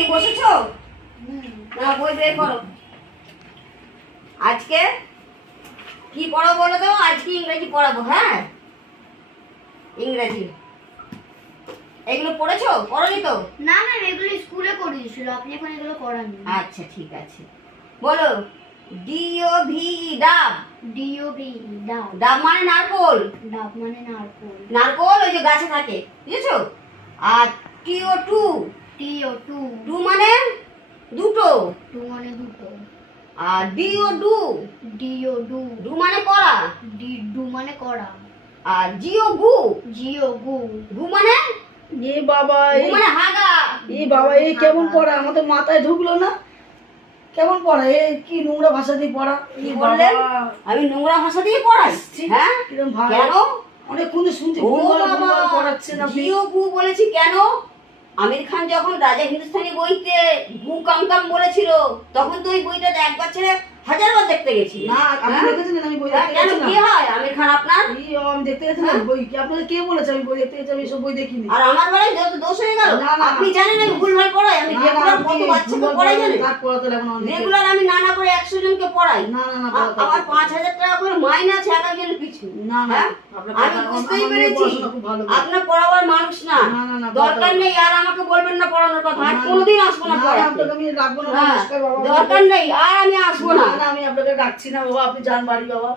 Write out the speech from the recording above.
বসেছো? না, বই বের করো। আজকে কি পড়াবো বলো তো? আজকে ইংরেজি পড়াবো। হ্যাঁ, ইংরেজি। এগুলো পড়েছো? পড়োনি তো? না ম্যাম, এগুলো স্কুলে করিয়েছিল, আপনি এখন এগুলো করাননি। আচ্ছা, ঠিক আছে। বলো। DOVE, ডাব। ডিওবি ডাব। ডাব মানে নারকোল। ডাব মানে নারকোল। নারকোল ওই যে গাছে থাকে, বুঝেছো? আর TO2, টিও টু। টু মানে দুটো। টু মানে দুটো। আর DO2, ডিও ডু। ডু মানে করা। ডু মানে করা। আর GO, জিও গু। গু মানে এ বাবা, গু মানে হাগা। এই বাবা, এই কেমন পড়া? আমাদের মাথায় ঢুকলো না। কেমন পড়া? এ কি নোংরা ভাষা দিয়ে পড়া! কি বললেন? আমি নোংরা ভাষা দিয়ে পড়াই? হ্যাঁ, কিরম ভালো। কেন? অনেকক্ষণ ধরে শুনছি, ও ভুলভাল বাবা, ভুলভাল পড়াচ্ছেন আপনি। GO বলেছি কেন? আমির খান যখন রাজা হিন্দুস্তানি বইতে গু কাম বলেছিল, তখন তো ওই বইটা একবার ছেড়ে হাজারবার দেখতে গেছি। না, আপনি হ্যাঁ? দেখেছিলেন? আমি বই হ্যাঁ, দেখতে কেন গেছিলাম। কি হয় আমির খান আপনার? আমি দেখতে গেছিলাম বই। কি আপনাকে কে বলেছে আমি বই দেখতে গেছি? আমি এসব বই দেখিনি। আর আমার বেলায় যত দোষ হয়ে গেল। না, না, আপনি জানেন আমি ভুলভাল পড়াই? আমি না, না, রেগুলার আপনি কত বাচ্চাকে ভুলভাল পড়াই জানেন? কাজ পড়াতে লাগবে না অনেকে। রেগুলার আমি নানা করে 100 জনকে পড়াই। না, না, না, পড়াতে আমার লাগবে। 5000 টাকা করে মাইনে আছে এক একজনের পিছু। না, না, হ্যাঁ? আপনার আমি কথা- বুঝতেই আমার মেয়ে পেরেছি পড়াশোনা খুব ভালো করে। আপনার পড়াবার মানুষ না। না, না, না, দরকার নেই আর আমাকে বলবেন না পড়ানোর কথা। আর না, কোনোদিন আসবো না না, পড়াতে। আপনাকে আমি রাখবো না, হ্যাঁ, নমস্কার বাবা। দরকার নেই আর আমি আসবো না। না, না, আমি আপনাকে ডাকছি না বাবা, আপনি যান বাড়ি বাবা।